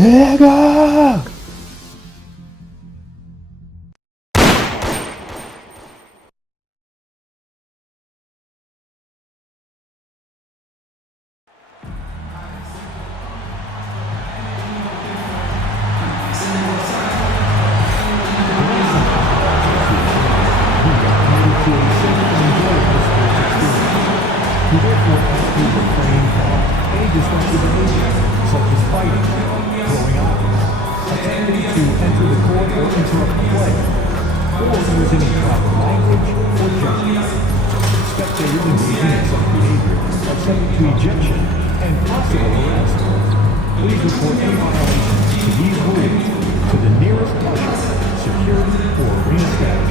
내가 destructive behavior, such as fighting, throwing items, attempting to enter the court or interrupt the play, or using improper language or gestures. Spectators engaging in such behavior are subject to ejection and possible arrest. Please report any violations to these rules to the nearest usher, security, or arena staff.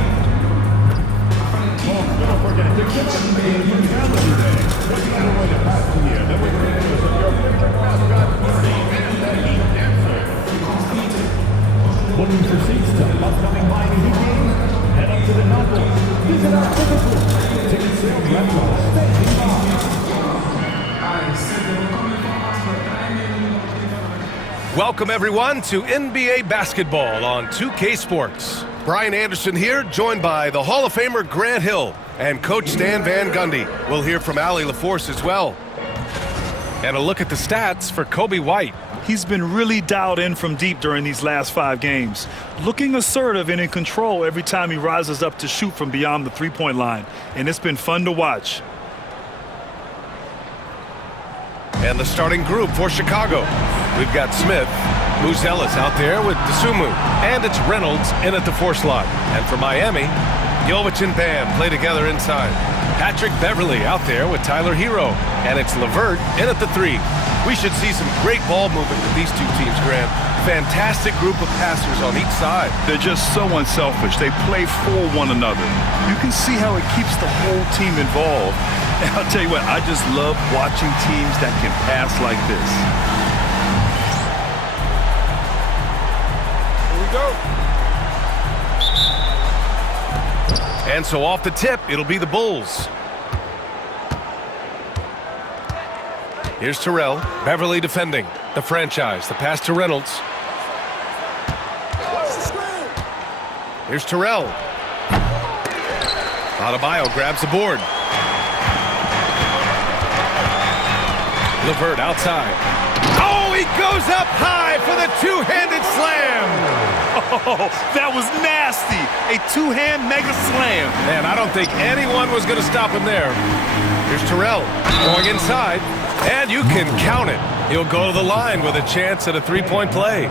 Don't forget to give us the calendar today. We're going to pass to you. Then we're going to use your favorite mascot, Bernie, and the Heat Dancer. Looking for seats to upcoming Miami Heat games? Head up to the Knuckles. Visit our ticket booth. Ticket sales reps are standing by. Welcome everyone to NBA basketball on 2K Sports. Brian Anderson here, joined by the Hall of Famer Grant Hill and Coach Stan Van Gundy. We'll hear from Allie LaForce as well. And a look at the stats for Kobe White. He's been really dialed in from deep during these last 5 games, looking assertive and in control every time he rises up to shoot from beyond the three-point line, and it's been fun to watch. And the starting group for Chicago. We've got Smith, Muzelis out there with Dosunmu, and it's Reynolds in at the 4 slot. And for Miami, Jovic and Bam play together inside. Patrick Beverly out there with Tyler Hero, and it's LeVert in at the 3. We should see some great ball movement with these two teams, Grant. Fantastic group of passers on each side. They're just so unselfish. They play for one another. You can see how it keeps the whole team involved. And I'll tell you what, I just love watching teams that can pass like this. Go. And so off the tip, it'll be the Bulls. Here's Terrell. Beverly defending. The franchise. The pass to Reynolds. Here's Terrell. Adebayo grabs the board. LeVert outside. Oh, he goes up high for the two-handed slam. Oh, that was nasty. A two-hand mega slam. Man, I don't think anyone was going to stop him there. Here's Terrell going inside, and you can count it. He'll go to the line with a chance at a three-point play.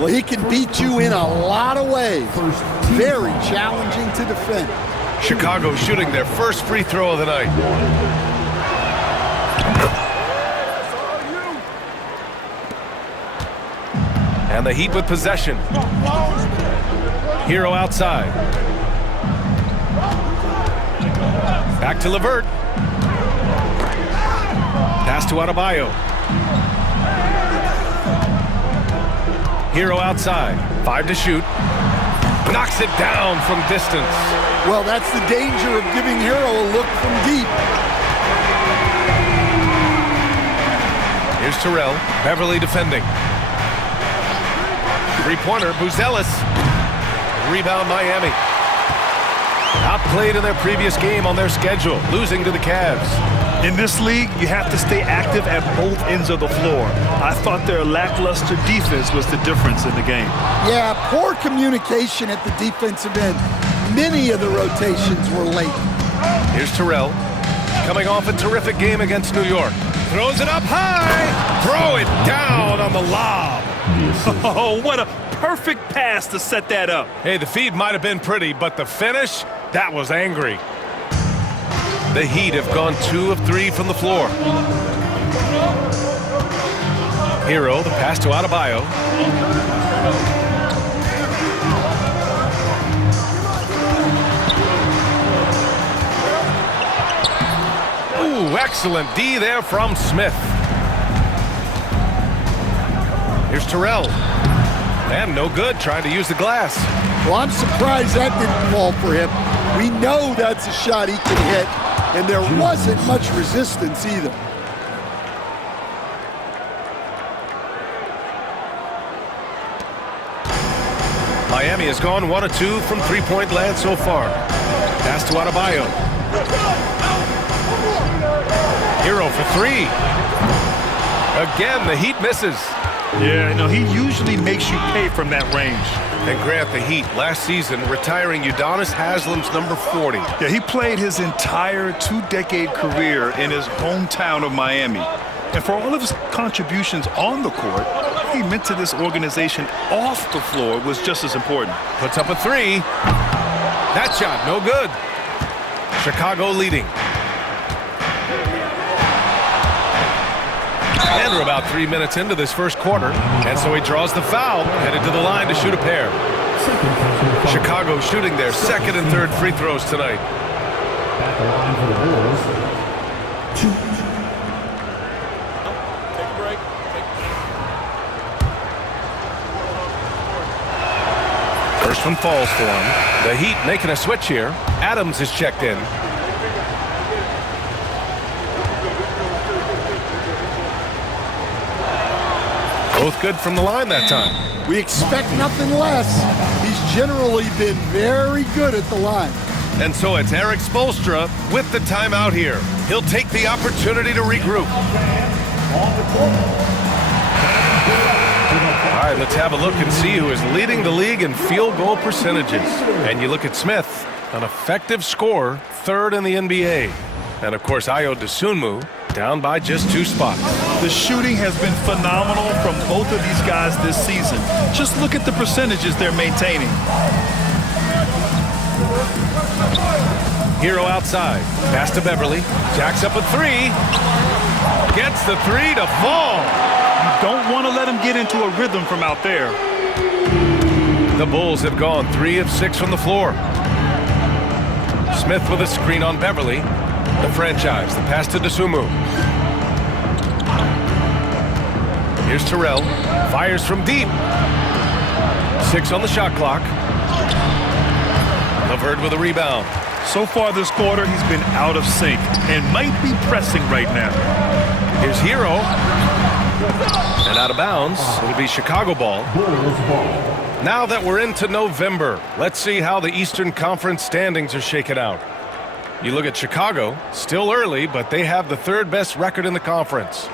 Well, he can beat you in a lot of ways. Very challenging to defend. Chicago shooting their first free throw of the night. And the Heat with possession. Hero outside. Back to LeVert. Pass to Adebayo. Hero outside. 5 to shoot. Knocks it down from distance. Well, that's the danger of giving Hero a look from deep. Here's Terrell. Beverly defending. Three-pointer, Muzelis. Rebound, Miami. Outplayed in their previous game on their schedule, losing to the Cavs. In this league, you have to stay active at both ends of the floor. I thought their lackluster defense was the difference in the game. Yeah, poor communication at the defensive end. Many of the rotations were late. Here's Terrell, coming off a terrific game against New York. Throws it up high. Throw it down on the lob. Oh, what a perfect pass to set that up. Hey, the feed might have been pretty, but the finish, that was angry. The Heat have gone 2 of 3 from the floor. Hero, the pass to Adebayo. Ooh, excellent D there from Smith. Here's Terrell. And no good, trying to use the glass. Well, I'm surprised that didn't fall for him. We know that's a shot he can hit, and there wasn't much resistance either. Miami has gone 1 of 2 from three-point land so far. Pass to Adebayo. Hero for 3. Again, the Heat misses. Yeah, no, he usually makes you pay from that range. And Grant, the Heat last season retiring Udonis Haslam's number 40. Yeah, he played his entire 2-decade career in his hometown of Miami. And for all of his contributions on the court, what he meant to this organization off the floor was just as important. Puts up a 3. That shot, no good. Chicago leading. And we're about 3 minutes into this first quarter. And so he draws the foul, headed to the line to shoot a pair. Chicago shooting their second and third free throws tonight. At the line for the Bulls. 2. First one falls for him. The Heat making a switch here. Adams is checked in. Both good from the line that time. We expect nothing less. He's generally been very good at the line. And so it's Eric Spoelstra with the timeout here. He'll take the opportunity to regroup. All right, let's have a look and see who is leading the league in field goal percentages. And you look at Smith, an effective scorer, 3rd in the NBA. And of course, Ayo Dosunmu down by just 2 spots. The shooting has been phenomenal from both of these guys this season. Just look at the percentages they're maintaining. Hero outside. Pass to Beverly. Jacks up a 3. Gets the 3 to fall. You don't want to let him get into a rhythm from out there. The Bulls have gone 3 of 6 from the floor. Smith with a screen on Beverly. The franchise. The pass to Dosunmu. Here's Terrell. Fires from deep. 6 on the shot clock. LeVert with a rebound. So far this quarter, he's been out of sync and might be pressing right now. Here's Hero. And out of bounds. It'll be Chicago ball. Bulls ball. Now that we're into November, let's see how the Eastern Conference standings are shaken out. You look at Chicago, still early, but they have the 3rd best record in the conference.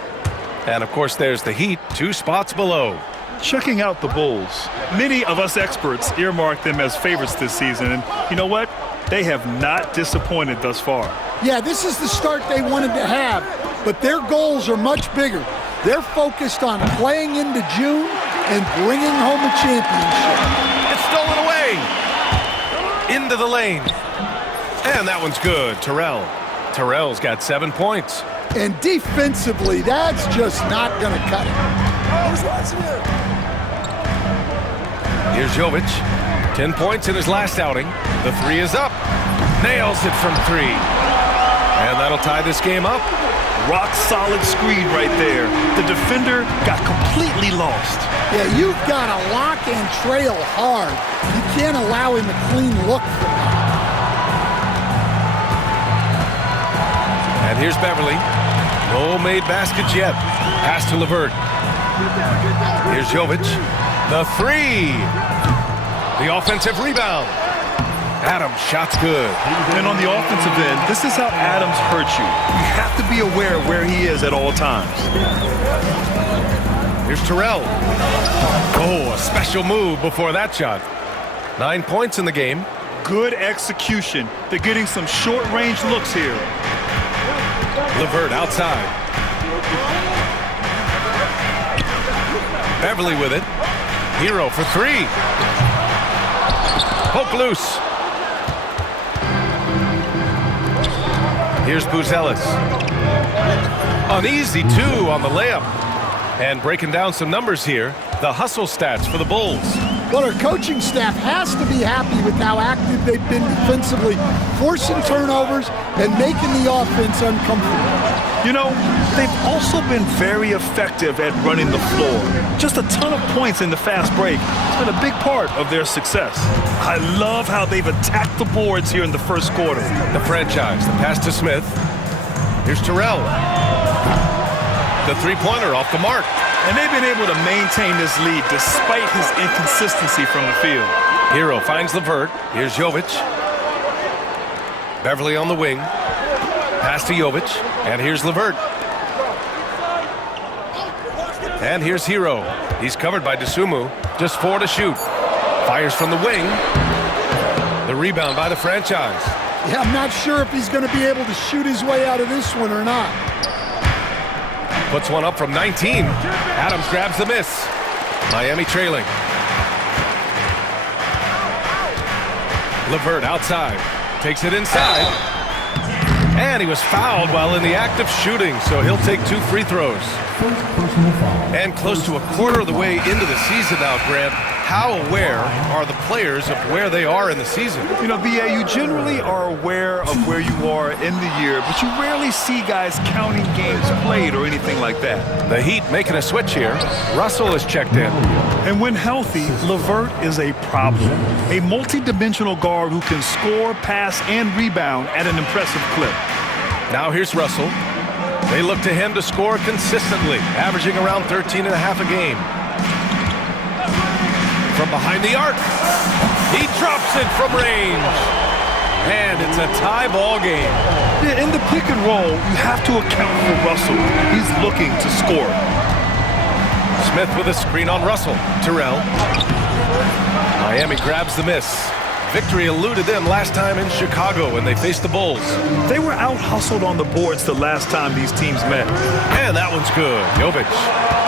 And of course, there's the Heat, 2 spots below. Checking out the Bulls, many of us experts earmarked them as favorites this season. And you know what? They have not disappointed thus far. Yeah, this is the start they wanted to have, but their goals are much bigger. They're focused on playing into June and bringing home a championship. It's stolen away. Into the lane. And that one's good. Terrell's got 7 points. And defensively, that's just not going to cut it. Here's Jovic. 10 points in his last outing. The 3 is up. Nails it from 3. And that'll tie this game up. Rock solid screen right there. The defender got completely lost. Yeah, you've got to lock and trail hard. You can't allow him a clean look from that. And here's Beverly. No made baskets yet. Pass to LeVert. Here's Jovic. The 3. The offensive rebound. Adams, shot's good. And on the offensive end, this is how Adams hurts you. You have to be aware of where he is at all times. Here's Terrell. Oh, a special move before that shot. 9 points in the game. Good execution. They're getting some short-range looks here. LeVert outside. Beverly with it. Hero for 3. Poke loose. Here's Buzelis. An easy 2 on the layup. And breaking down some numbers here, the hustle stats for the Bulls. Well, our coaching staff has to be happy with how active they've been defensively, forcing turnovers and making the offense uncomfortable. You know, they've also been very effective at running the floor. Just a ton of points in the fast break. It's been a big part of their success. I love how they've attacked the boards here in the first quarter. The franchise, the pass to Smith. Here's Terrell. The 3-pointer off the mark. And they've been able to maintain this lead despite his inconsistency from the field. Hero finds Levert. Here's Jovic. Beverly on the wing. Pass to Jovic. And here's Levert. And here's Hero. He's covered by Dosunmu. Just 4 to shoot. Fires from the wing. The rebound by the franchise. Yeah, I'm not sure if he's going to be able to shoot his way out of this one or not. Puts one up from 19. Adams grabs the miss. Miami trailing. Levert outside. Takes it inside. And he was fouled while in the act of shooting, so he'll take 2 free throws. And close to a quarter of the way into the season now, Grant. How aware are the players of where they are in the season? You know, B.A., you generally are aware of where you are in the year, but you rarely see guys counting games played or anything like that. The Heat making a switch here. Russell is checked in. And when healthy, Levert is a problem. A multi-dimensional guard who can score, pass, and rebound at an impressive clip. Now here's Russell. They look to him to score consistently, averaging around 13 and a half a game. From behind the arc, he drops it from range. And it's a tie ball game. Yeah, in the pick and roll, you have to account for Russell. He's looking to score. Smith with a screen on Russell. Terrell. Miami grabs the miss. Victory eluded them last time in Chicago when they faced the Bulls. They were out-hustled on the boards the last time these teams met. And that one's good. Jovic.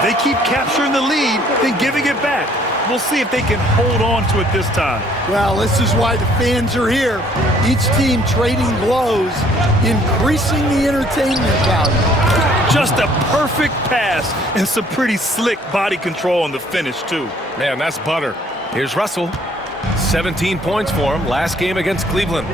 They keep capturing the lead, then giving it back. We'll see if they can hold on to it this time. Well, this is why the fans are here. Each team trading blows, increasing the entertainment value. Just a perfect pass and some pretty slick body control on the finish, too. Man, that's butter. Here's Russell. 17 points for him last game against Cleveland.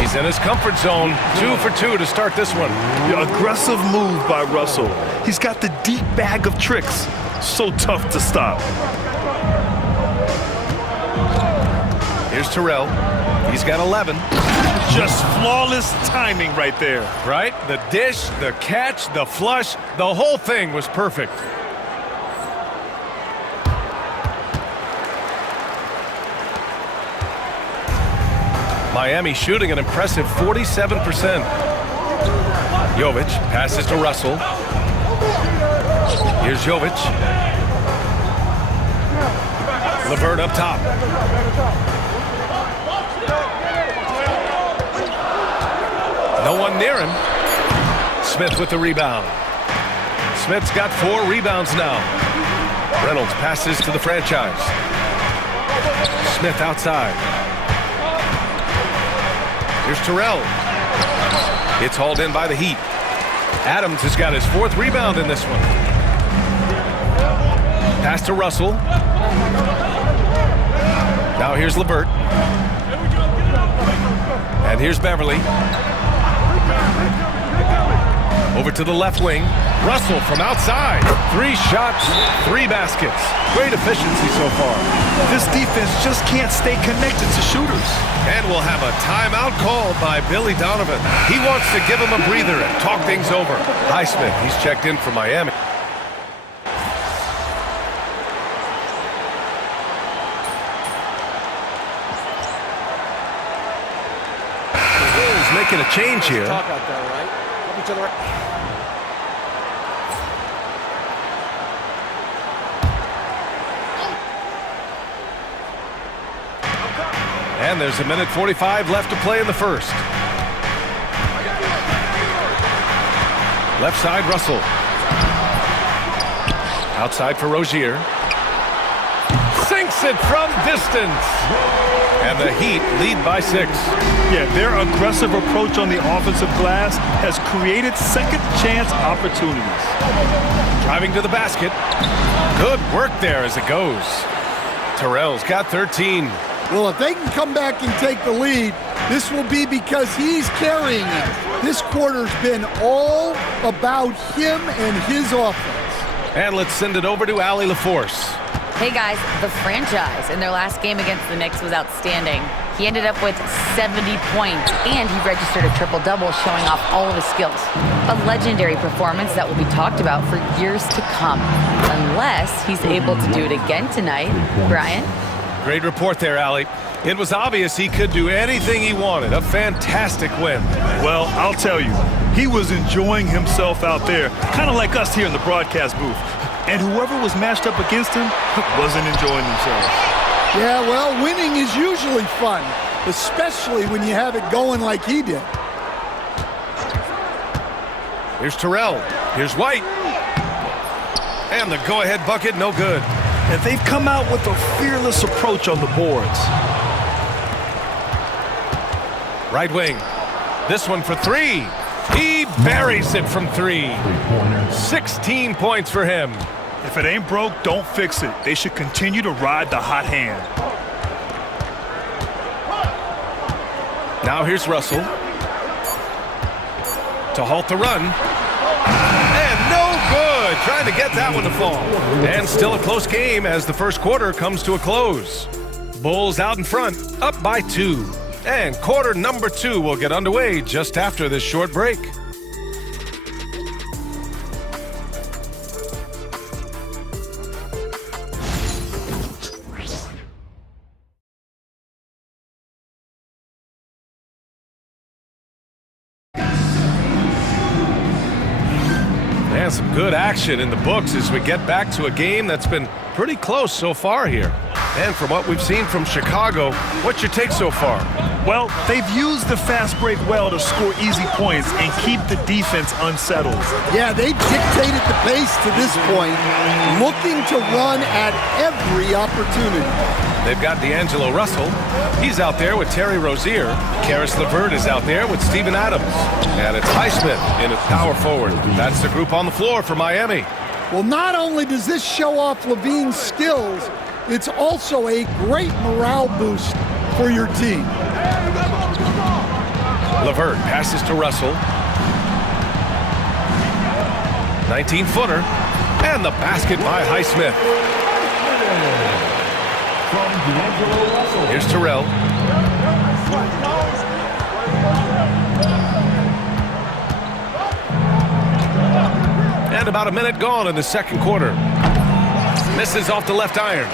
He's in his comfort zone. 2 for 2 to start this one. The aggressive move by Russell. He's got the deep bag of tricks. So tough to stop. Here's Terrell. He's got 11. Just flawless timing right there. Right? The dish, the catch, the flush, the whole thing was perfect. Miami shooting an impressive 47%. Jovic passes to Russell. Here's Jovic. Levert up top. No one near him. Smith with the rebound. Smith's got 4 rebounds now. Reynolds passes to the franchise. Smith outside. Here's Terrell. It's hauled in by the Heat. Adams has got his 4th rebound in this one. Pass to Russell. Now here's Levert. And here's Beverly. Over to the left wing. Russell from outside. 3 shots, 3 baskets. Great efficiency so far. This defense just can't stay connected to shooters. And we'll have a timeout called by Billy Donovan. He wants to give him a breather and talk things over. Highsmith, he's checked in for Miami. The Bulls making a change here. Talk out there, right? Help each other out. And there's a minute 45 left to play in the first. Left side, Russell. Outside for Rozier. Sinks it from distance. And the Heat lead by 6. Yeah, their aggressive approach on the offensive glass has created second chance opportunities. Driving to the basket. Good work there as it goes. Terrell's got 13. Well, if they can come back and take the lead, this will be because he's carrying it. This quarter's been all about him and his offense. And let's send it over to Allie LaForce. Hey guys, the franchise in their last game against the Knicks was outstanding. He ended up with 70 points, and he registered a triple-double, showing off all of his skills. A legendary performance that will be talked about for years to come, unless he's able to do it again tonight. Brian? Great report there, Allie. It was obvious he could do anything he wanted. A fantastic win. Well, I'll tell you, he was enjoying himself out there, kind of like us here in the broadcast booth. And whoever was matched up against him wasn't enjoying themselves. Yeah, well, winning is usually fun, especially when you have it going like he did. Here's Terrell. Here's White. And the go-ahead bucket, no good. And they've come out with a fearless approach on the boards. Right wing. This one for three. He buries it from three. 16 points for him. If it ain't broke, don't fix it. They should continue to ride the hot hand. Now here's Russell. To halt the run. And no good. Trying to get that one to fall. And still a close game as the first quarter comes to a close. Bulls out in front, up by 2. And quarter number 2 will get underway just after this short break. And some good action in the books as we get back to a game that's been pretty close so far here. And from what we've seen from Chicago, what's your take so far? Well, they've used the fast break well to score easy points and keep the defense unsettled. Yeah, they dictated the pace to this point, looking to run at every opportunity. They've got D'Angelo Russell. He's out there with Terry Rozier. Karis LeVert is out there with Steven Adams. And it's Highsmith in at power forward. That's the group on the floor for Miami. Well, not only does this show off Levine's skills, it's also a great morale boost for your team. LeVert passes to Russell. 19-footer. And the basket by Highsmith. Here's Terrell. And about a minute gone in the second quarter. Misses off the left iron.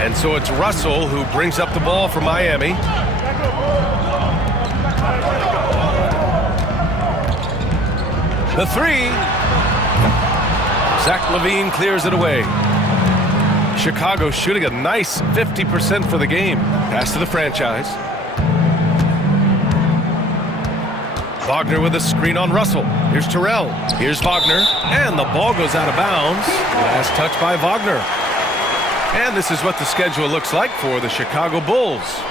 And so it's Russell who brings up the ball for Miami. The three. Zach LaVine clears it away. Chicago shooting a nice 50% for the game. Pass to the franchise. Wagner with a screen on Russell. Here's Terrell. Here's Wagner. And the ball goes out of bounds. Last touch by Wagner. And this is what the schedule looks like for the Chicago Bulls.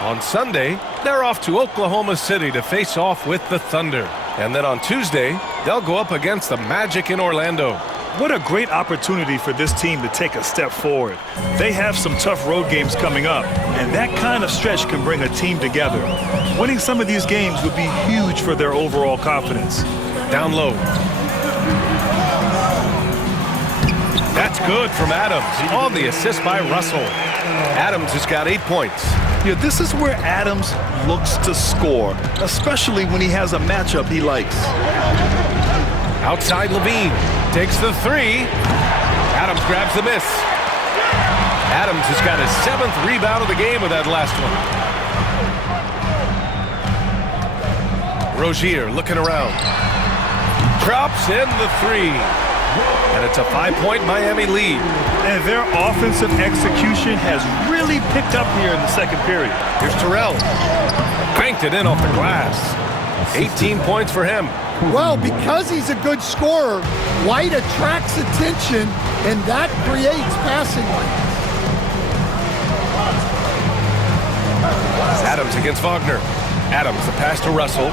On Sunday, they're off to Oklahoma City to face off with the Thunder. And then on Tuesday, they'll go up against the Magic in Orlando. What a great opportunity for this team to take a step forward. They have some tough road games coming up, and that kind of stretch can bring a team together. Winning some of these games would be huge for their overall confidence. Down low. That's good from Adams on the assist by Russell. Adams has got 8 points. Yeah, this is where Adams looks to score, especially when he has a matchup he likes. Outside LaVine takes the three. Adams grabs the miss. Adams has got his 7th rebound of the game with that last one. Rozier looking around. Drops in the three. And it's a 5-point Miami lead. And their offensive execution has really picked up here in the second period. Here's Terrell. Banked it in off the glass. 18 points for him. Well, because he's a good scorer, White attracts attention, and that creates passing lanes. Adams against Wagner. Adams, the pass to Russell.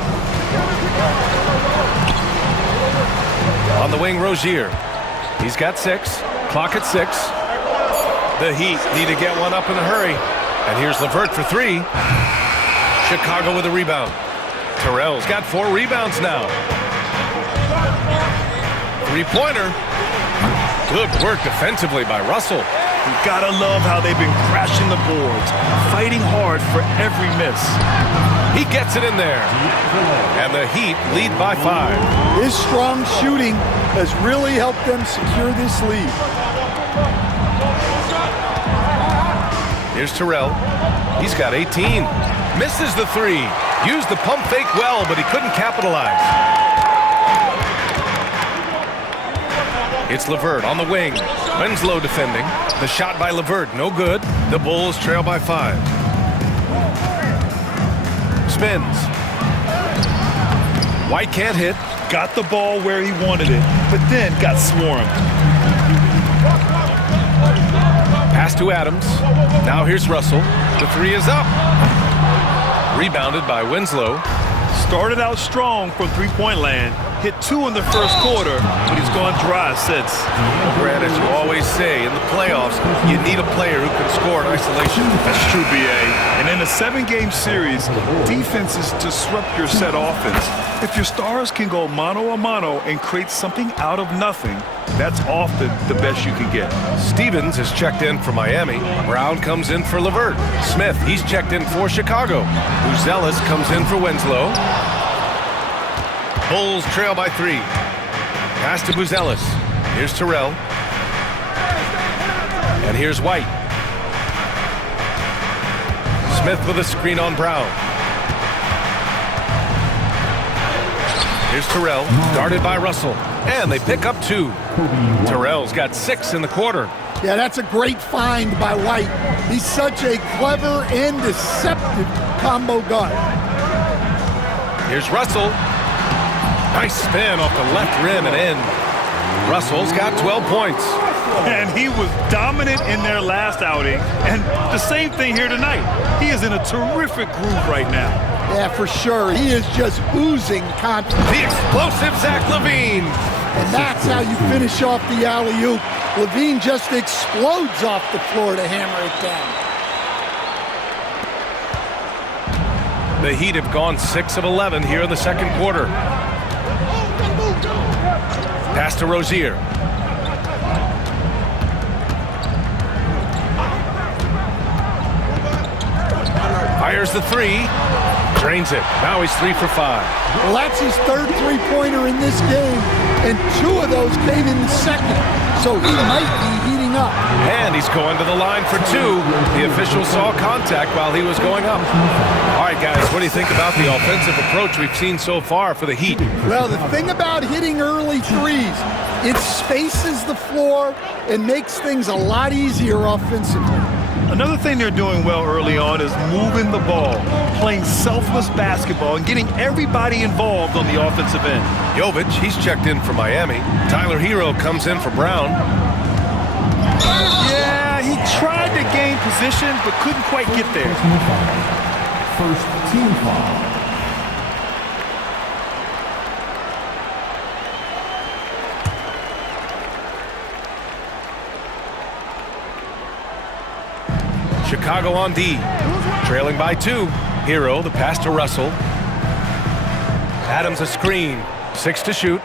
On the wing, Rozier. He's got 6. Clock at 6. The Heat need to get one up in a hurry. And here's LeVert for 3. Chicago with a rebound. Terrell's got 4 rebounds now. 3-pointer. Good work defensively by Russell. You gotta love how they've been crashing the boards, fighting hard for every miss. He gets it in there. And the Heat lead by 5. His strong shooting has really helped them secure this lead. Here's Terrell. He's got 18. Misses the 3. Used the pump fake well, but he couldn't capitalize. It's LeVert on the wing. Winslow defending. The shot by LeVert, no good. The Bulls trail by 5. Spins. White can't hit. Got the ball where he wanted it, but then got swarmed. Pass to Adams. Now here's Russell. The 3 is up. Rebounded by Winslow. Started out strong from three-point land. Hit 2 in the first quarter, but he's gone dry since. Grant, as you always say, in the playoffs, you need a player who can score in isolation. That's true, B.A. And in a 7-game series, defenses disrupt your set offense. If your stars can go mano-a-mano and create something out of nothing, that's often the best you can get. Stevens is checked in for Miami. Brown comes in for LeVert. Smith, he's checked in for Chicago. Buzelis comes in for Winslow. Bulls trail by 3. Pass to Buzelis. Here's Terrell. And here's White. Smith with a screen on Brown. Here's Terrell, guarded by Russell. And they pick up 2. Terrell's got 6 in the quarter. Yeah, that's a great find by White. He's such a clever and deceptive combo guard. Here's Russell. Nice spin off the left rim and in. Russell's got 12 points. And he was dominant in their last outing. And the same thing here tonight. He is in a terrific groove right now. Yeah, for sure. He is just oozing confidence. The explosive Zach LaVine. And that's how you finish off the alley-oop. LaVine just explodes off the floor to hammer it down. The Heat have gone 6 of 11 here in the second quarter. Pass to Rozier. Fires the 3. Drains it. Now he's 3 for 5. Well, that's his 3rd three-pointer in this game, and 2 of those came in the second, so he might be heating up. And he's going to the line for 2. The official saw contact while he was going up. All right, guys, what do you think about the offensive approach we've seen so far for the Heat? Well, the thing about hitting early threes, it spaces the floor and makes things a lot easier offensively. Another thing they're doing well early on is moving the ball, playing selfless basketball, and getting everybody involved on the offensive end. Jovic, he's checked in for Miami. Tyler Hero comes in for Brown. Yeah, he tried to gain position, but couldn't quite get there. First team foul. Chicago on D. Trailing by 2. Hero, the pass to Russell. Adams a screen. 6 to shoot.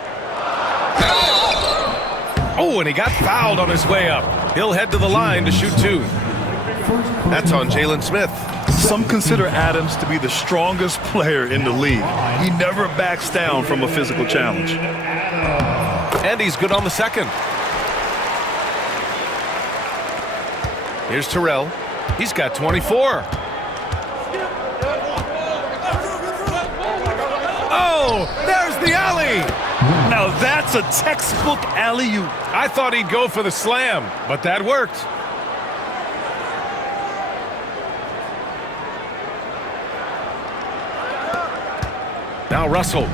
Oh, and he got fouled on his way up. He'll head to the line to shoot 2. That's on Jalen Smith. Some consider Adams to be the strongest player in the league. He never backs down from a physical challenge. And he's good on the second. Here's Terrell. He's got 24. Oh, there's the alley. Now that's a textbook alley-oop. I thought he'd go for the slam, but that worked. Now Russell.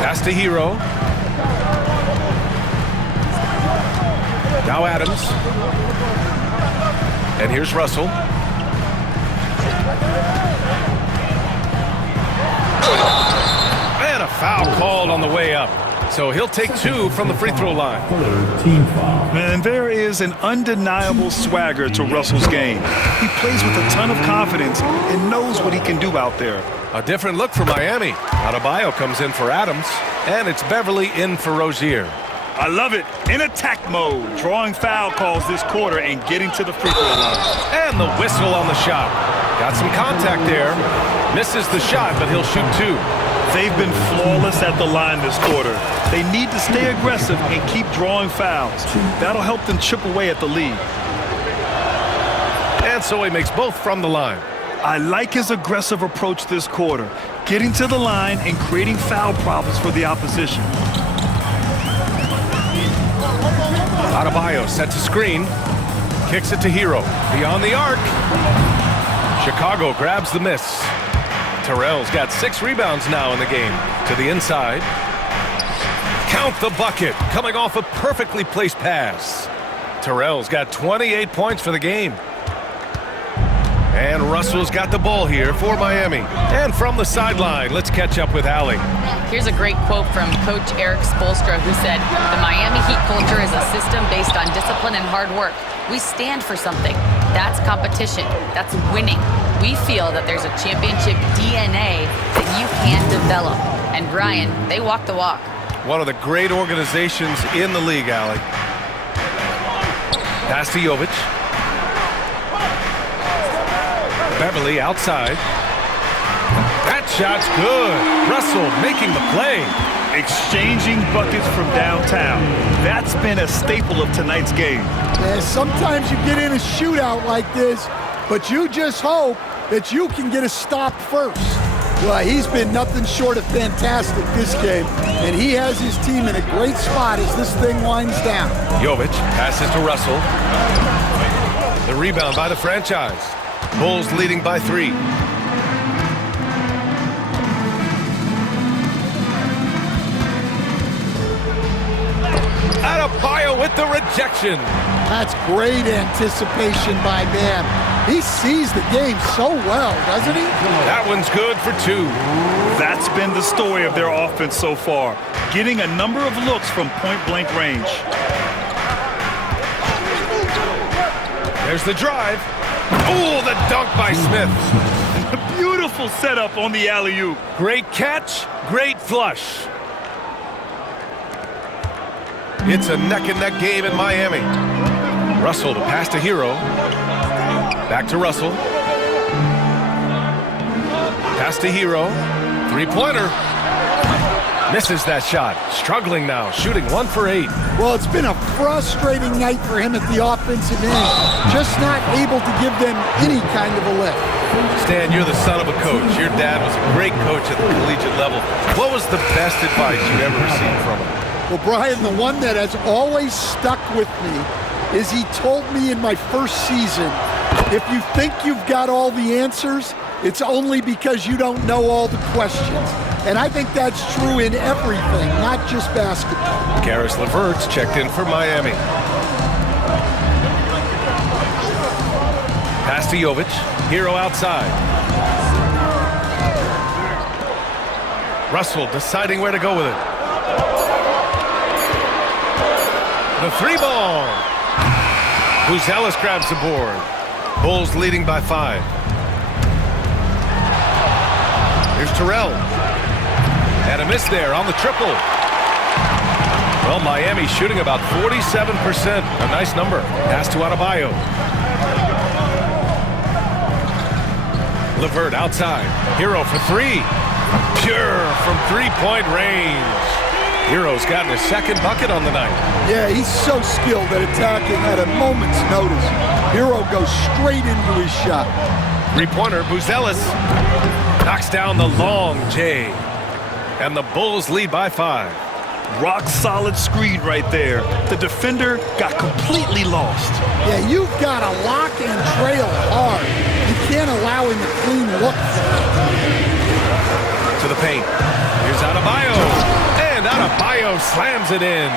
Pass to Hero. Now Adams. And here's Russell. And a foul called on the way up. So he'll take 2 from the free throw line. Team foul. And there is an undeniable swagger to Russell's game. He plays with a ton of confidence and knows what he can do out there. A different look for Miami. Adebayo comes in for Adams. And it's Beverly in for Rozier. I love it. In attack mode, drawing foul calls this quarter and getting to the free throw line. And the whistle on the shot. Got some contact there. Misses the shot, but he'll shoot 2. They've been flawless at the line this quarter. They need to stay aggressive and keep drawing fouls. That'll help them chip away at the lead. And so he makes both from the line. I like his aggressive approach this quarter, getting to the line and creating foul problems for the opposition. Adebayo sets a screen. Kicks it to Hero. Beyond the arc. Chicago grabs the miss. Terrell's got 6 rebounds now in the game. To the inside. Count the bucket. Coming off a perfectly placed pass. Terrell's got 28 points for the game. And Russell's got the ball here for Miami. And from the sideline, let's catch up with Allie. Here's a great quote from Coach Eric Spoelstra, who said, "The Miami Heat culture is a system based on discipline and hard work. We stand for something. That's competition. That's winning. We feel that there's a championship DNA that you can develop." And Brian, they walk the walk. One of the great organizations in the league, Allie. Pass to Jovic. Beverly outside. That shot's good. Russell making the play. Exchanging buckets from downtown. That's been a staple of tonight's game. Yeah, sometimes you get in a shootout like this, but you just hope that you can get a stop first. Well, he's been nothing short of fantastic this game, and he has his team in a great spot as this thing winds down. Jovic passes to Russell. The rebound by the franchise. Bulls leading by 3. Adebayo with the rejection. That's great anticipation by Bam. He sees the game so well, doesn't he? That one's good for 2. That's been the story of their offense so far, getting a number of looks from point-blank range. There's the drive. Oh, the dunk by Smith. Beautiful setup on the alley-oop. Great catch, great flush. It's a neck-and-neck game in Miami. Russell to pass to Hero. Back to Russell. Pass to Hero. 3-pointer. Misses that shot. Struggling now. Shooting 1 for 8. Well, it's been a frustrating night for him at the offensive end. Just not able to give them any kind of a lift. Stan, you're the son of a coach. Your dad was a great coach at the collegiate level. What was the best advice you ever received from him? Well, Brian, the one that has always stuck with me is he told me in my first season, if you think you've got all the answers, it's only because you don't know all the questions. And I think that's true in everything, not just basketball. Karis LeVert's checked in for Miami. Pass to Jovic. Hero outside. Russell deciding where to go with it. The 3-ball. Buzelis grabs the board. Bulls leading by 5. Here's Terrell. And a miss there on the triple. Well, Miami shooting about 47%. A nice number. Pass to Adebayo. LeVert outside. Hero for 3. Pure from 3-point range. Hero's gotten his 2nd bucket on the night. Yeah, he's so skilled at attacking at a moment's notice. Hero goes straight into his shot. 3-pointer, Buzelis knocks down the long J. And the Bulls lead by 5. Rock solid screen right there. The defender got completely lost. Yeah, you've got to lock and trail hard. You can't allow him to clean look. To the paint. Here's Adebayo. And Adebayo slams it in.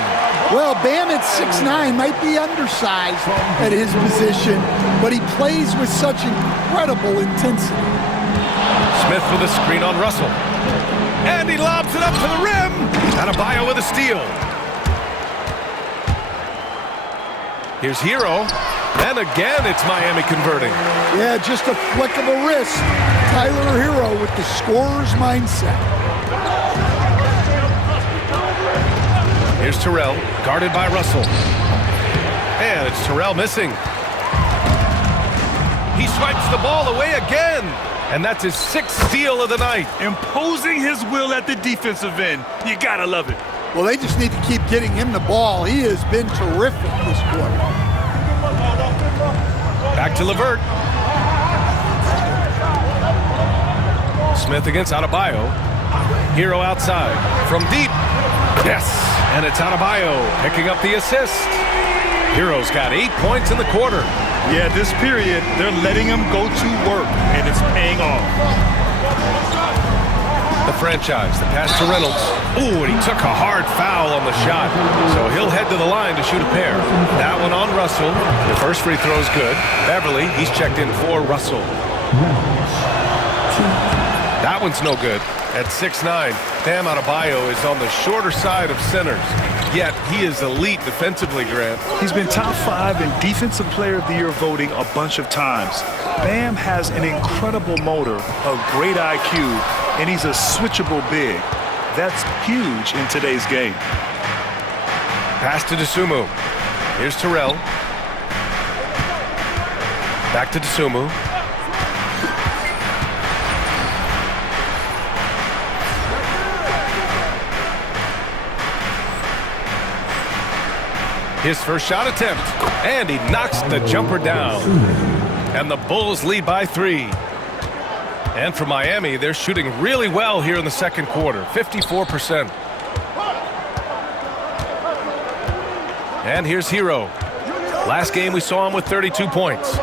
Well, Bam at 6'9" might be undersized at his position, but he plays with such incredible intensity. Smith with a screen on Russell. And he lobs it up to the rim. Adebayo with a steal. Here's Hero. And again, it's Miami converting. Yeah, just a flick of a wrist. Tyler Hero with the scorer's mindset. Here's Terrell, guarded by Russell. And it's Terrell missing. He swipes the ball away again. And that's his 6th steal of the night. Imposing his will at the defensive end. You gotta love it. Well, they just need to keep getting him the ball. He has been terrific this quarter. Back to LeVert. Smith against Adebayo. Hero outside. From deep. Yes. And it's Adebayo picking up the assist. Hero's got 8 points in the quarter. Yeah, this period, they're letting him go to work, and it's paying off. The franchise, the pass to Reynolds. Ooh, and he took a hard foul on the shot. So he'll head to the line to shoot a pair. That one on Russell. The first free throw is good. Beverly, he's checked in for Russell. That one's no good. At 6'9", Bam Adebayo is on the shorter side of centers. Yet he is elite defensively, Grant. He's been top 5 in Defensive Player of the Year voting a bunch of times. Bam has an incredible motor, a great IQ, and he's a switchable big. That's huge in today's game. Pass to Dosunmu. Here's Terrell. Back to Dosunmu. His first shot attempt, and he knocks the jumper down. And the Bulls lead by 3. And for Miami, they're shooting really well here in the second quarter, 54%. And here's Hero. Last game we saw him with 32 points.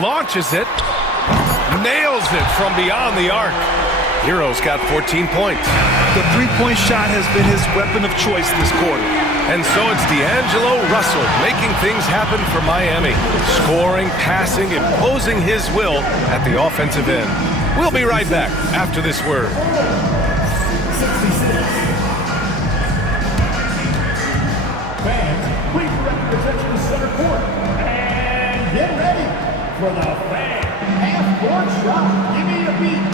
Launches it, nails it from beyond the arc. Hero's got 14 points. The three-point shot has been his weapon of choice this quarter. And so it's D'Angelo Russell making things happen for Miami. Scoring, passing, imposing his will at the offensive end. We'll be right back after this word. Fans, please direct your attention to center court. And get ready for the fan half-court shot. Give me a beat.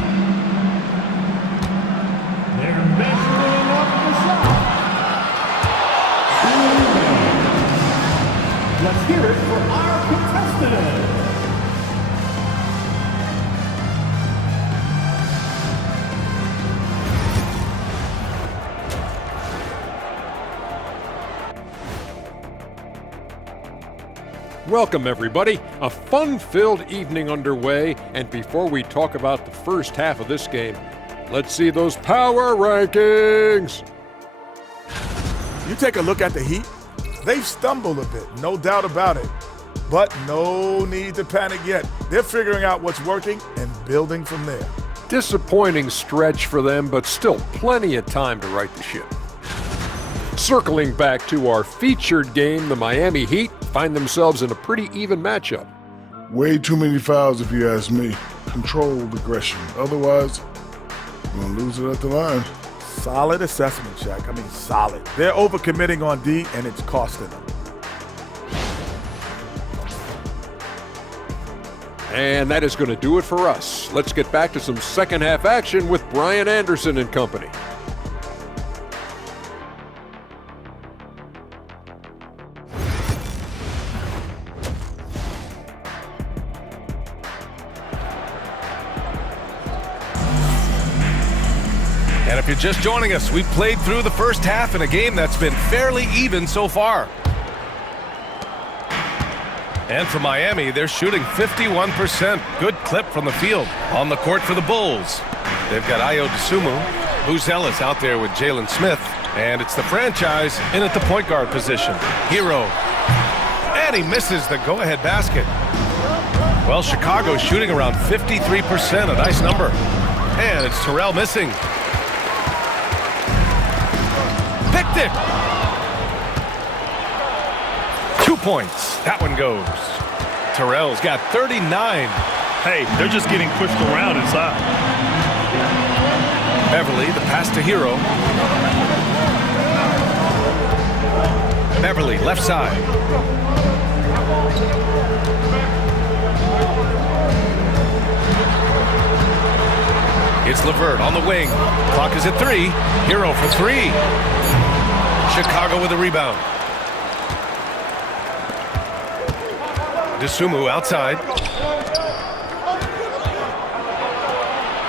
They're measuring up the shot. Let's hear it for our contestant. Welcome, everybody. A fun-filled evening underway, and before we talk about the first half of this game, let's see those power rankings. You take a look at the Heat, they've stumbled a bit, no doubt about it. But no need to panic yet. They're figuring out what's working and building from there. Disappointing stretch for them, but still plenty of time to right the ship. Circling back to our featured game, the Miami Heat find themselves in a pretty even matchup. Way too many fouls if you ask me. Controlled aggression. Otherwise, I'm going to lose it at the line. Solid assessment, Shaq. I mean, solid. They're overcommitting on D, and it's costing them. And that is going to do it for us. Let's get back to some second half action with Brian Anderson and company. And if you're just joining us, we've played through the first half in a game that's been fairly even so far. And for Miami, they're shooting 51%. Good clip from the field. On the court for the Bulls, they've got Ayo Dosunmu. Ellis out there with Jalen Smith. And it's the franchise in at the point guard position. Hero. And he misses the go-ahead basket. Well, Chicago's shooting around 53%, a nice number. And it's Terrell missing. Picked it. 2 points. That one goes. Terrell's got 39. Hey, they're just getting pushed around inside. Beverly, the pass to Hero. Beverly, left side. It's LeVert on the wing. Clock is at 3. Hero for 3. Chicago with a rebound. DeSumo outside.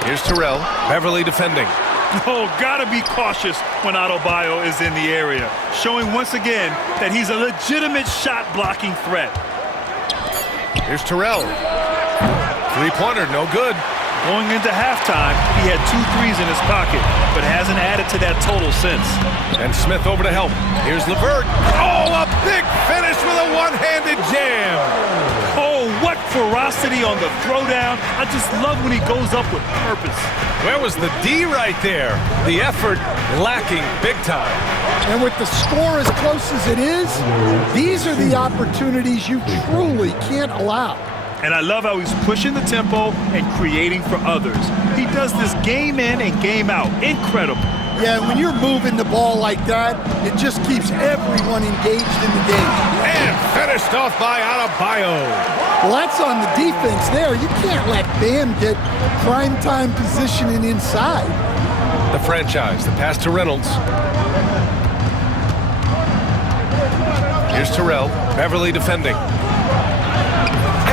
Here's Terrell. Beverly defending. Oh, gotta be cautious when Adebayo is in the area, showing once again that he's a legitimate shot-blocking threat. Here's Terrell. Three-pointer, no good. Going into halftime, he had 2 threes in his pocket, but hasn't added to that total since. And Smith over to help. Here's LeVert. Oh, a big finish with a one-handed jam. Oh, what ferocity on the throwdown. I just love when he goes up with purpose. Where was the D right there? The effort lacking big time. And with the score as close as it is, these are the opportunities you truly can't allow. And I love how he's pushing the tempo and creating for others. He does this game in and game out. Incredible. Yeah, when you're moving the ball like that, it just keeps everyone engaged in the game. And finished off by Adebayo. Well, that's on the defense there. You can't let Bam get prime-time positioning inside. The franchise, the pass to Reynolds. Here's Terrell. Beverly defending.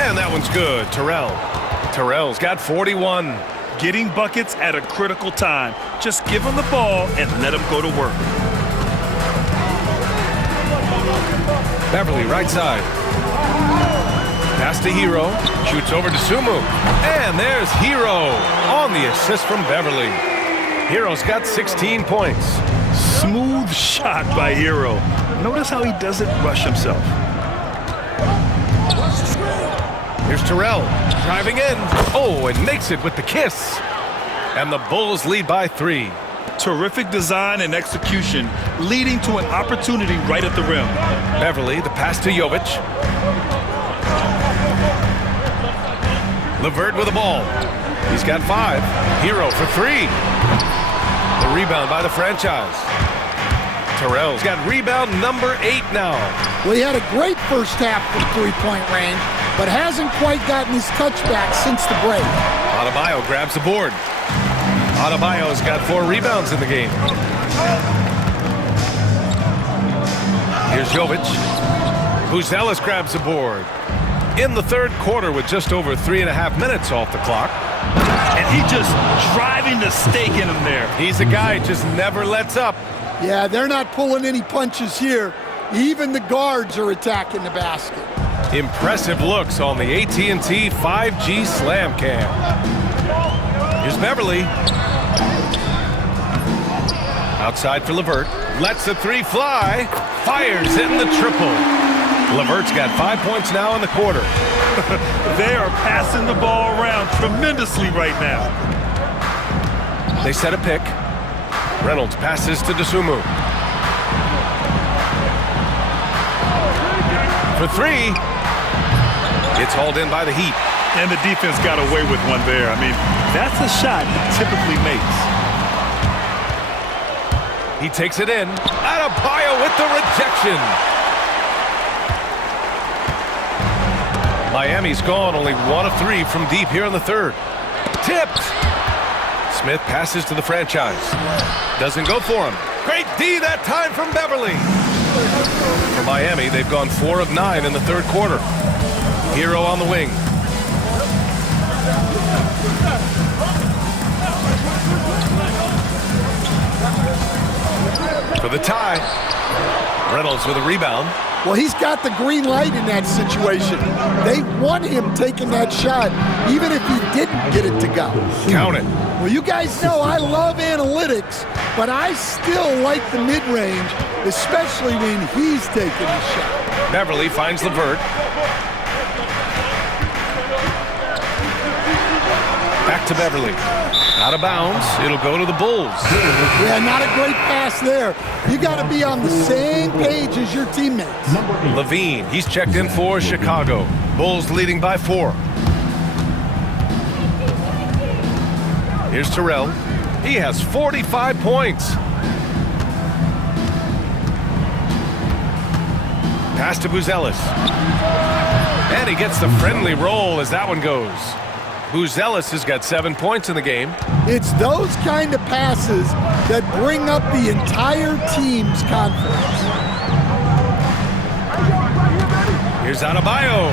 And that one's good. Terrell's got 41. Getting buckets at a critical time. Just give him the ball and let him go to work. Beverly right side. Pass to Hero. Shoots over to Sumu. And there's Hero on the assist from Beverly. Hero's got 16 points. Smooth shot by Hero. Notice how he doesn't rush himself. Here's Terrell driving in. Oh, and makes it with the kiss. And the Bulls lead by 3. Terrific design and execution, leading to an opportunity right at the rim. Beverly, the pass to Jovic. LeVert with the ball. He's got 5. Hero for 3. The rebound by the franchise. Terrell's got rebound number 8 now. Well, he had a great first half from three-point range, but hasn't quite gotten his touchback since the break. Adebayo grabs the board. Adebayo's got 4 rebounds in the game. Here's Jovic. Buzelis grabs the board. In the third quarter with just over 3.5 minutes off the clock. And he just driving the stake in him there. He's a guy who just never lets up. Yeah, they're not pulling any punches here. Even the guards are attacking the basket. Impressive looks on the AT&T 5G Slam Cam. Here's Beverly. Outside for LeVert. Lets the 3 fly. Fires in the triple. LeVert's got 5 points now in the quarter. They are passing the ball around tremendously right now. They set a pick. Reynolds passes to DeSumo. For 3. It's hauled in by the Heat. And the defense got away with one there. I mean, that's a shot he typically makes. He takes it in. Adebayo with the rejection. Miami's gone only 1 of 3 from deep here in the third. Tipped. Smith passes to the franchise. Doesn't go for him. Great D that time from Beverly. For Miami, they've gone 4 of 9 in the third quarter. Hero on the wing. For the tie. Reynolds with a rebound. Well, he's got the green light in that situation. They want him taking that shot, even if he didn't get it to go. Count it. Well, you guys know I love analytics, but I still like the mid-range, especially when he's taking the shot. Beverly finds LeVert. Back to Beverly. Out of bounds. It'll go to the Bulls. Yeah, not a great pass there. You got to be on the same page as your teammates. Levine, he's checked in for Chicago. Bulls leading by 4. Here's Terrell. He has 45 points. Pass to Buzelis. And he gets the friendly roll as that one goes. Ellis has got 7 points in the game. It's those kind of passes that bring up the entire team's confidence. Here's Adebayo.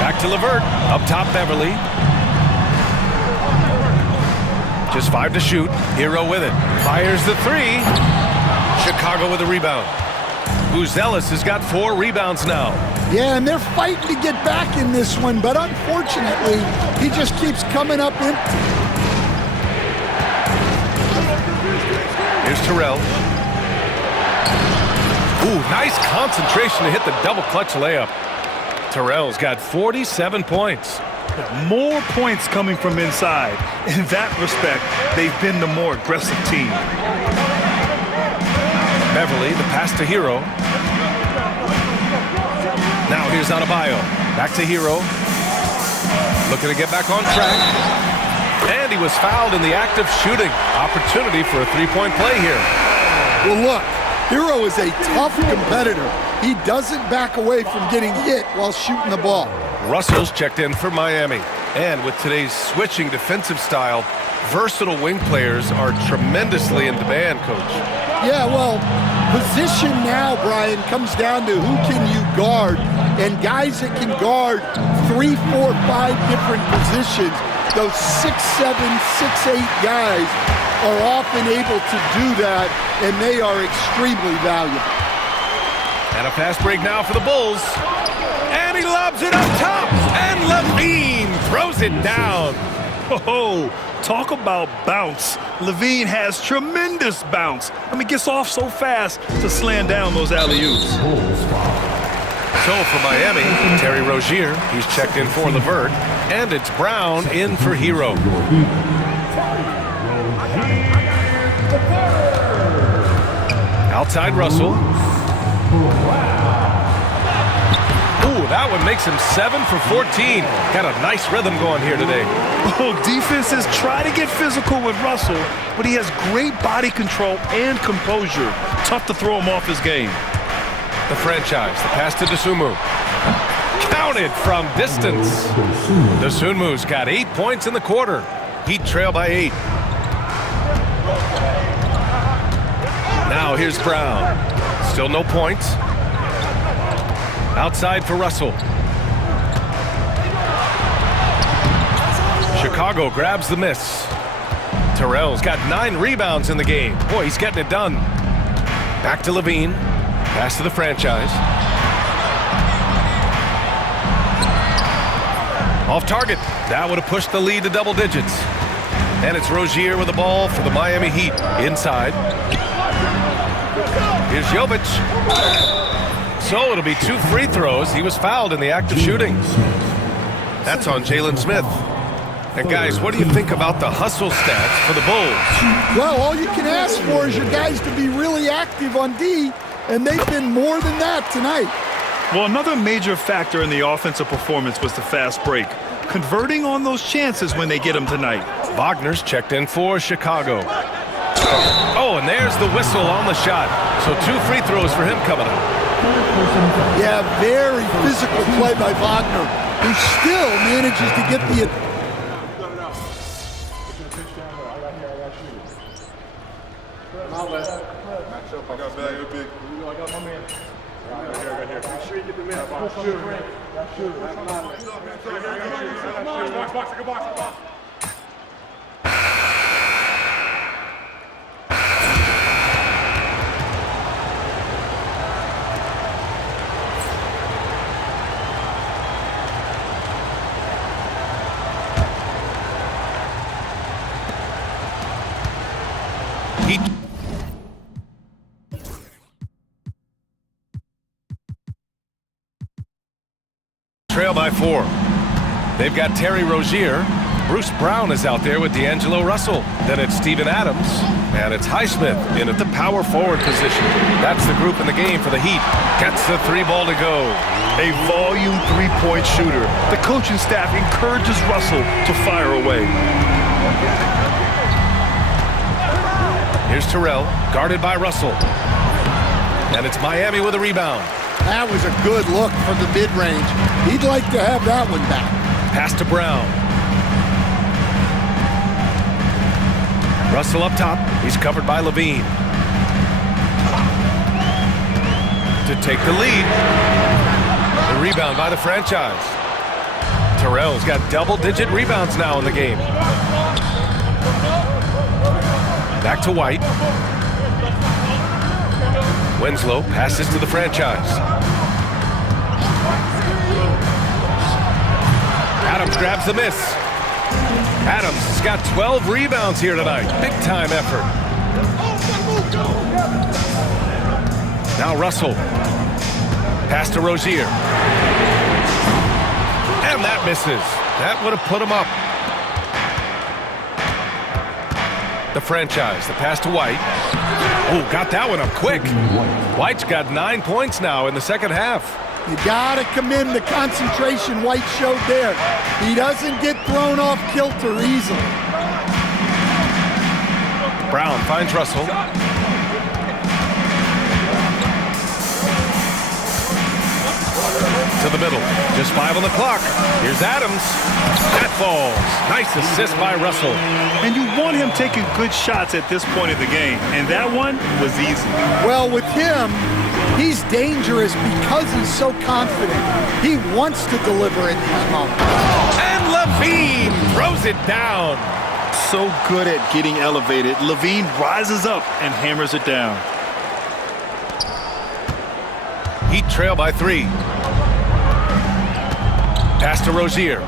Back to LeVert. Up top, Beverly. Just 5 to shoot. Hero with it. Fires the 3. Chicago with a rebound. Ellis has got 4 rebounds now. Yeah, and they're fighting to get back in this one, but unfortunately, he just keeps coming up empty. Here's Terrell. Ooh, nice concentration to hit the double clutch layup. Terrell's got 47 points. More points coming from inside. In that respect, they've been the more aggressive team. Beverly, the pass to Hero. Now here's Adebayo. Back to Hero. Looking to get back on track. And he was fouled in the act of shooting. Opportunity for a three-point play here. Well, look, Hero is a tough competitor. He doesn't back away from getting hit while shooting the ball. Russell's checked in for Miami. And with today's switching defensive style, versatile wing players are tremendously in demand, Coach. Yeah, well, position now, Brian, comes down to who can you guard, and guys that can guard 3, 4, 5 different positions. Those 6'7", 6'8" guys are often able to do that, and they are extremely valuable. And a fast break now for the Bulls. And he lobs it up top, and Levine throws it down. Oh, talk about bounce. Levine has tremendous bounce. I mean, gets off so fast to slam down those alley-oops. So for Miami, Terry Rozier, he's checked in for LeVert, and it's Brown in for Hero. Outside Russell. Ooh, that one makes him 7 for 14. Got a nice rhythm going here today. Oh, defenses try to get physical with Russell, but he has great body control and composure. Tough to throw him off his game. The franchise, the pass to Dosunmu. Counted from distance. Dosunmu's got 8 points in the quarter. Heat trail by 8. Now here's Brown. Still no points. Outside for Russell. Chicago grabs the miss. Terrell's got 9 rebounds in the game. Boy, he's getting it done. Back to Levine. Pass to the franchise. Off target. That would have pushed the lead to double digits. And it's Rozier with the ball for the Miami Heat. Inside. Here's Jovic. So it'll be 2 free throws. He was fouled in the act of shooting. That's on Jalen Smith. And guys, what do you think about the hustle stats for the Bulls? Well, all you can ask for is your guys to be really active on D, and they've been more than that tonight. Well, another major factor in the offensive performance was the fast break. Converting on those chances when they get them tonight. Wagner's checked in for Chicago. Oh, and there's the whistle on the shot. So 2 free throws for him coming up. Yeah, very physical play by Wagner, who still manages to get the... Trail by 4. They've got Terry Rozier. Bruce Brown is out there with D'Angelo Russell. Then it's Steven Adams. And it's Highsmith in at the power forward position. That's the group in the game for the Heat. Gets the 3 ball to go. A volume 3-point shooter. The coaching staff encourages Russell to fire away. Here's Terrell, guarded by Russell. And it's Miami with a rebound. That was a good look from the mid-range. He'd like to have that one back. Pass to Brown. Russell up top. He's covered by Levine. To take the lead. The rebound by the franchise. Terrell's got double-digit rebounds now in the game. Back to White. Winslow passes to the franchise. Adams grabs the miss. Adams has got 12 rebounds here tonight. Big-time effort. Now Russell. Pass to Rozier. And that misses. That would have put him up. The franchise. The pass to White. Oh, got that one up quick. White's got 9 points now in the second half. You gotta commend the concentration White showed there. He doesn't get thrown off kilter easily. Brown finds Russell. To the middle. Just 5 on the clock. Here's Adams. That falls. Nice assist by Russell. And you want him taking good shots at this point of the game. And that one was easy. Well, with him, he's dangerous because he's so confident. He wants to deliver in these moments. And Levine throws it down. So good at getting elevated. Levine rises up and hammers it down. Heat trail by 3. Pass to Rozier.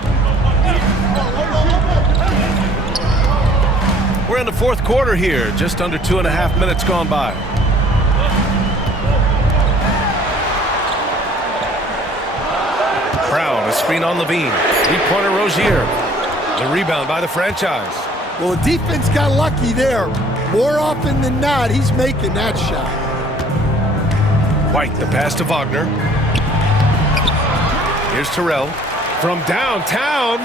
We're in the fourth quarter here. Just under 2.5 minutes gone by. Brown, a screen on Levine. Three-pointer Rozier. The rebound by the franchise. Well, the defense got lucky there. More often than not, he's making that shot. White, the pass to Wagner. Here's Terrell. From downtown.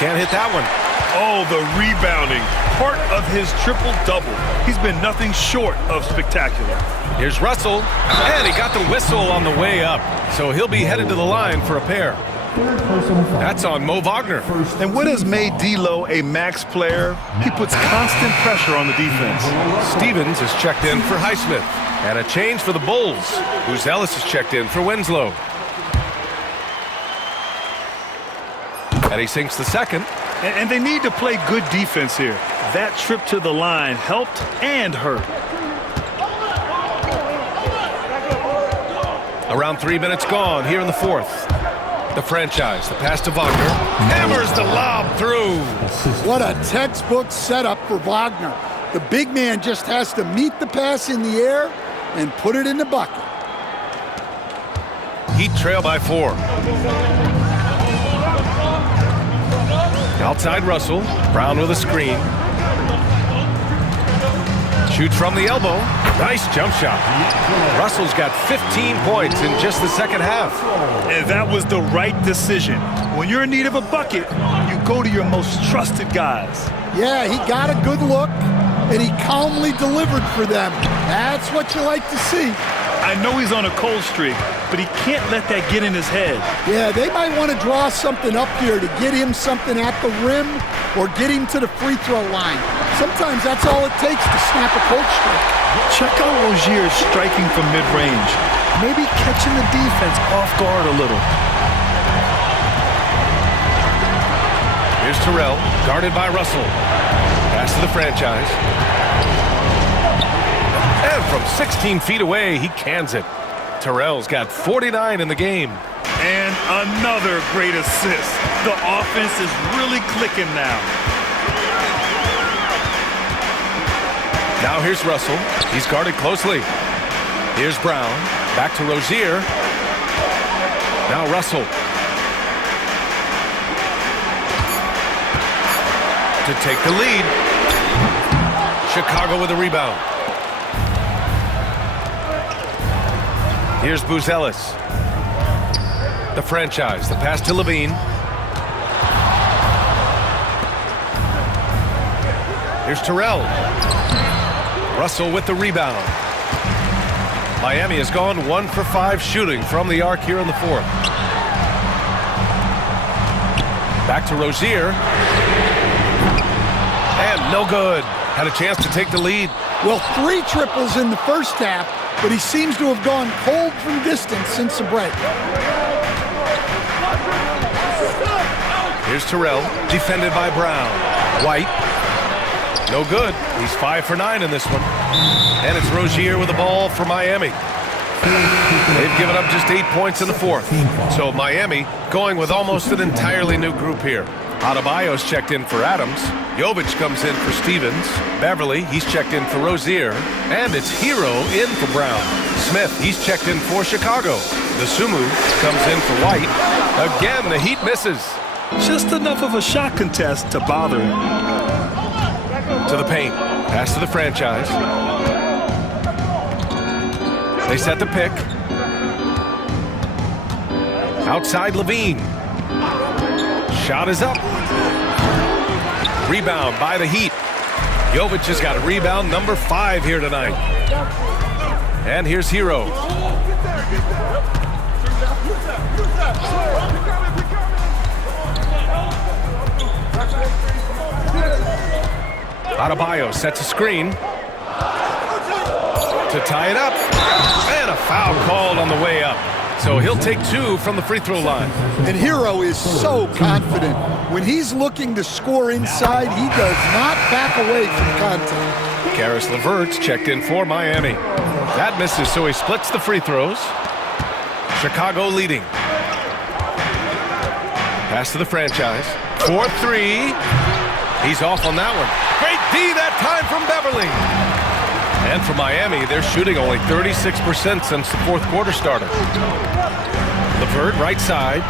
Can't hit that one. Oh, the rebounding. Part of his triple-double. He's been nothing short of spectacular. Here's Russell. And he got the whistle on the way up. So he'll be headed to the line for a pair. That's on Mo Wagner. And what has made D'Lo a max player? He puts constant pressure on the defense. Stevens is checked in for Highsmith. And a change for the Bulls. Ellis is checked in for Winslow. And he sinks the second. And they need to play good defense here. That trip to the line helped and hurt. Around 3 minutes gone here in the fourth. The franchise, the pass to Wagner. Hammers the lob through. What a textbook setup for Wagner. The big man just has to meet the pass in the air and put it in the bucket. Heat trail by 4. Outside Russell. Brown with a screen. Shoots from the elbow. Nice jump shot. Russell's got 15 points in just the second half. And that was the right decision. When you're in need of a bucket, you go to your most trusted guys. Yeah, he got a good look, and he calmly delivered for them. That's what you like to see. I know he's on a cold streak, but he can't let that get in his head. Yeah, they might want to draw something up here to get him something at the rim or get him to the free throw line. Sometimes that's all it takes to snap a cold streak. Check out Rozier striking from mid-range. Maybe catching the defense off guard a little. Here's Terrell, guarded by Russell. Pass to the franchise. And from 16 feet away, he cans it. Terrell's got 49 in the game. And another great assist. The offense is really clicking now. Now here's Russell. He's guarded closely. Here's Brown. Back to Rozier. Now Russell. To take the lead. Chicago with a rebound. Here's Ellis. The franchise. The pass to Levine. Here's Terrell. Russell with the rebound. Miami has gone 1 for 5 shooting from the arc here in the fourth. Back to Rozier. And no good. Had a chance to take the lead. Well, 3 triples in the first half, but he seems to have gone cold from distance since the break. Here's Terrell, defended by Brown. White. No good. He's 5 for 9 in this one. And it's Rozier with the ball for Miami. They've given up just 8 points in the fourth. So Miami going with almost an entirely new group here. Adebayo's checked in for Adams. Jovic comes in for Stevens. Beverly, he's checked in for Rozier. And it's Hero in for Brown. Smith, he's checked in for Chicago. Sumu comes in for White. Again, the Heat misses. Just enough of a shot contest to bother him. To the paint. Pass to the franchise. They set the pick. Outside Levine. Shot is up. Rebound by the Heat. Jovic has got a rebound number 5 here tonight. And here's Hero. Adebayo sets a screen to tie it up. And a foul called on the way up. So he'll take 2 from the free throw line. And Hero is so confident. When he's looking to score inside, he does not back away from contact. Caris LeVert's checked in for Miami. That misses, so he splits the free throws. Chicago leading. Pass to the franchise. 4-3. He's off on that one. Great D that time from Beverly. And for Miami, they're shooting only 36% since the fourth quarter started. LeVert right side.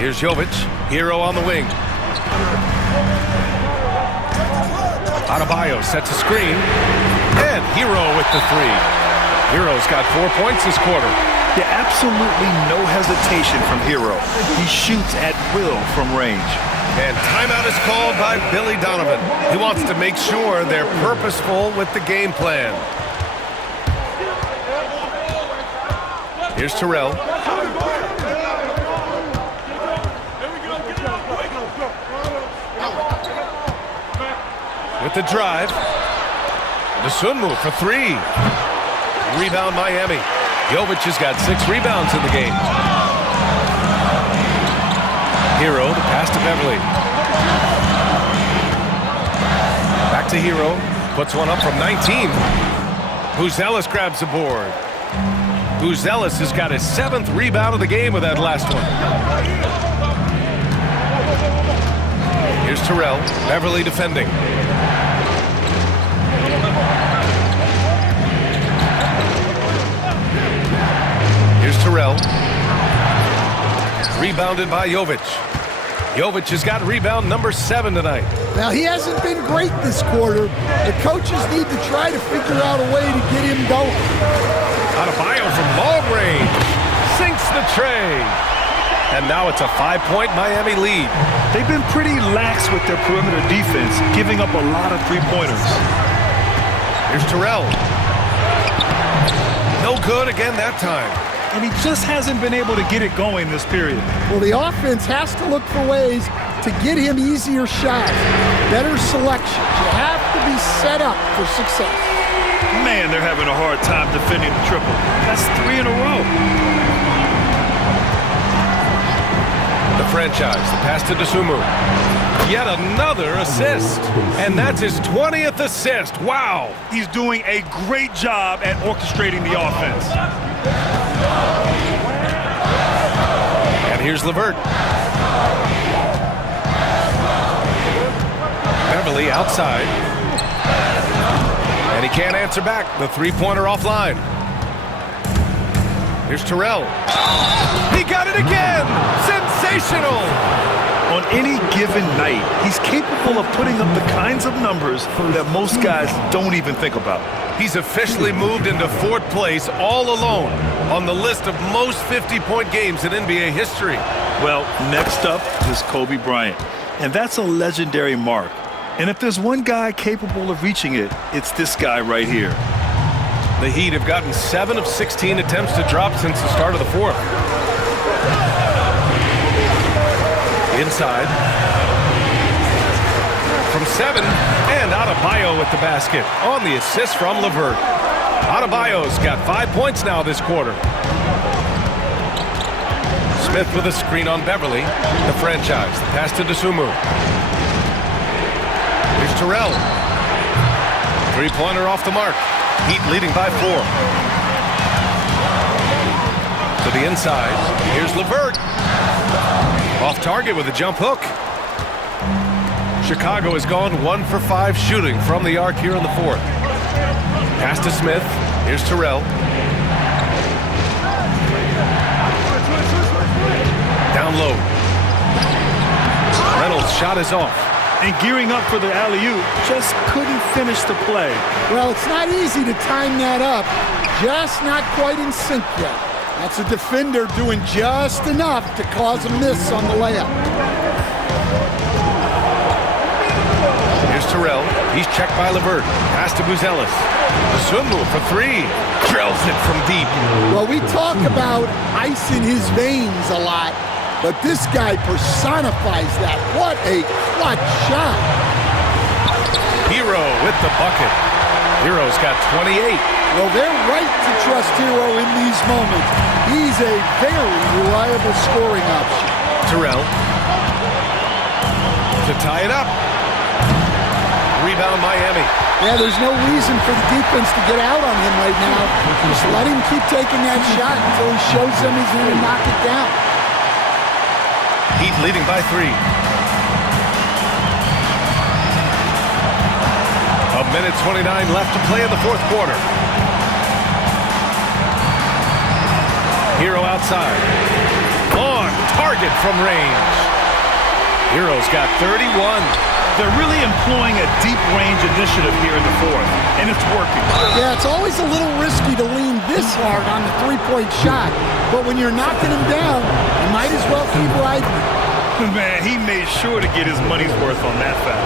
Here's Jovic. Hero on the wing. Adebayo sets a screen. And Hero with the 3. Hero's got 4 points this quarter. Yeah, absolutely no hesitation from Hero. He shoots at will from range. And timeout is called by Billy Donovan. He wants to make sure they're purposeful with the game plan. Here's Terrell. With the drive. Sumu for 3. Rebound Miami. Jovic has got 6 rebounds in the game. Hero, the pass to Beverly. Back to Hero. Puts one up from 19. Buzelis grabs the board. Buzelis has got his 7th rebound of the game with that last one. Here's Terrell. Beverly defending. Here's Terrell. Rebounded by Jovic. Jovic has got rebound number 7 tonight. Now, he hasn't been great this quarter. The coaches need to try to figure out a way to get him going. Adebayo from long range. Sinks the tray. And now it's a 5-point Miami lead. They've been pretty lax with their perimeter defense, giving up a lot of three-pointers. Here's Terrell. No good again that time. And he just hasn't been able to get it going this period. Well, the offense has to look for ways to get him easier shots, better selection. You have to be set up for success. Man, they're having a hard time defending the triple. That's 3 in a row. The franchise, the pass to Sumu. Yet another assist. And that's his 20th assist. Wow. He's doing a great job at orchestrating the offense. And here's LeVert. Beverly outside. And he can't answer back. The three-pointer offline. Here's Terrell. He got it again! Sensational! On any given night, he's capable of putting up the kinds of numbers that most guys don't even think about. He's officially moved into 4th place all alone on the list of most 50-point games in NBA history. Well, next up is Kobe Bryant, and that's a legendary mark. And if there's one guy capable of reaching it, it's this guy right here. The Heat have gotten 7 of 16 attempts to drop since the start of the fourth. Inside. From 7, and Adebayo with the basket on the assist from LeVert. Adebayo's got 5 points now this quarter. Smith with a screen on Beverly. The franchise. The pass to Dosunmu. Here's Terrell. Three-pointer off the mark. Heat leading by 4. To the inside. Here's LeVert. Off target with a jump hook. Chicago has gone 1 for 5 shooting from the arc here in the 4th. Pass to Smith. Here's Terrell. Down low. Reynolds' shot is off. And gearing up for the alley-oop, just couldn't finish the play. Well, it's not easy to time that up. Just not quite in sync yet. That's a defender doing just enough to cause a miss on the layup. Here's Terrell. He's checked by LeVert. Pass to Buzelis. Dosunmu for 3. Drills it from deep. Well, we talk about ice in his veins a lot, but this guy personifies that. What a clutch shot. Hero with the bucket. Hero's got 28. Well, they're right to trust Hero in these moments. He's a very reliable scoring option. Terrell. To tie it up. Rebound Miami. Yeah, there's no reason for the defense to get out on him right now. Just let him keep taking that shot until he shows them he's going to knock it down. Heat leading by 3. A minute 29 left to play in the 4th quarter. Hero outside. On target from range. Hero's got 31. They're really employing a deep range initiative here in the 4th, and it's working. Yeah, it's always a little risky to lean this hard on the three-point shot, but when you're knocking him down, you might as well keep riding. Man, he made sure to get his money's worth on that foul.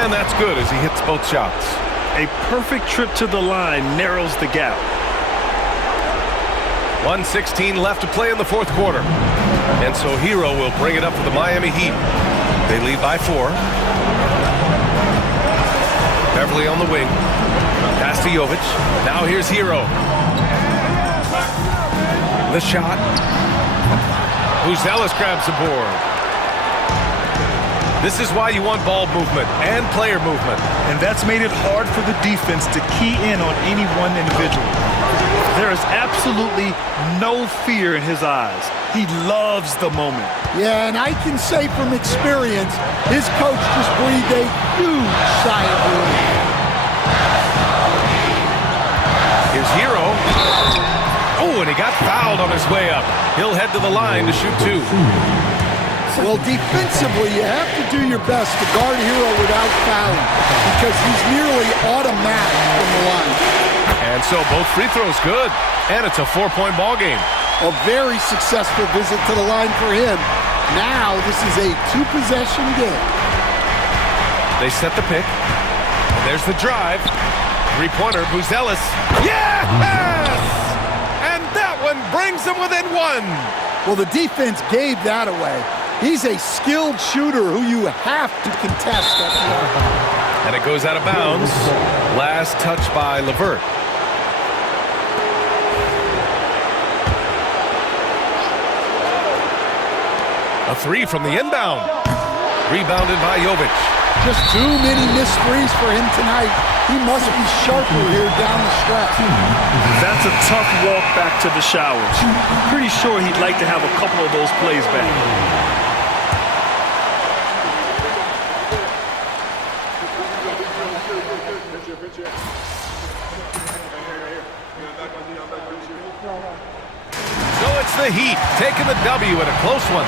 And that's good as he hits both shots. A perfect trip to the line narrows the gap. 1:16 left to play in the 4th quarter. And so Hero will bring it up for the Miami Heat. They lead by 4. Beverly on the wing. Pass to Jovic. Now here's Hero. The shot. Buzelis grabs the board. This is why you want ball movement and player movement. And that's made it hard for the defense to key in on any one individual. There is absolutely no fear in his eyes. He loves the moment. Yeah, and I can say from experience, his coach just breathed a huge sigh of relief. Here's Hero. Oh, and he got fouled on his way up. He'll head to the line to shoot 2. Well, defensively, you have to do your best to guard Hero without fouling because he's nearly automatic from the line. And so both free throws good. And it's a 4-point ball game. A very successful visit to the line for him. Now this is a 2-possession game. They set the pick. And there's the drive. Three-pointer, Buzelis. Yes! And that one brings them within 1. Well, the defense gave that away. He's a skilled shooter who you have to contest at the arc. And it goes out of bounds. Last touch by LeVert. A 3 from the inbound. Rebounded by Jovic. Just too many missed threes for him tonight. He must be sharper here down the stretch. That's a tough walk back to the showers. Pretty sure he'd like to have a couple of those plays back. So it's the Heat taking the W at a close one.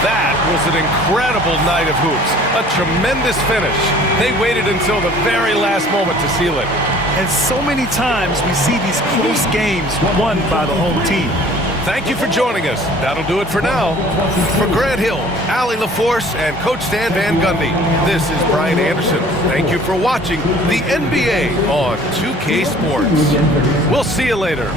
That was an incredible night of hoops. A tremendous finish. They waited until the very last moment to seal it. And so many times we see these close games won by the home team. Thank you for joining us. That'll do it for now. For Grant Hill, Allie LaForce, and Coach Stan Van Gundy, this is Brian Anderson. Thank you for watching the NBA on 2K Sports. We'll see you later.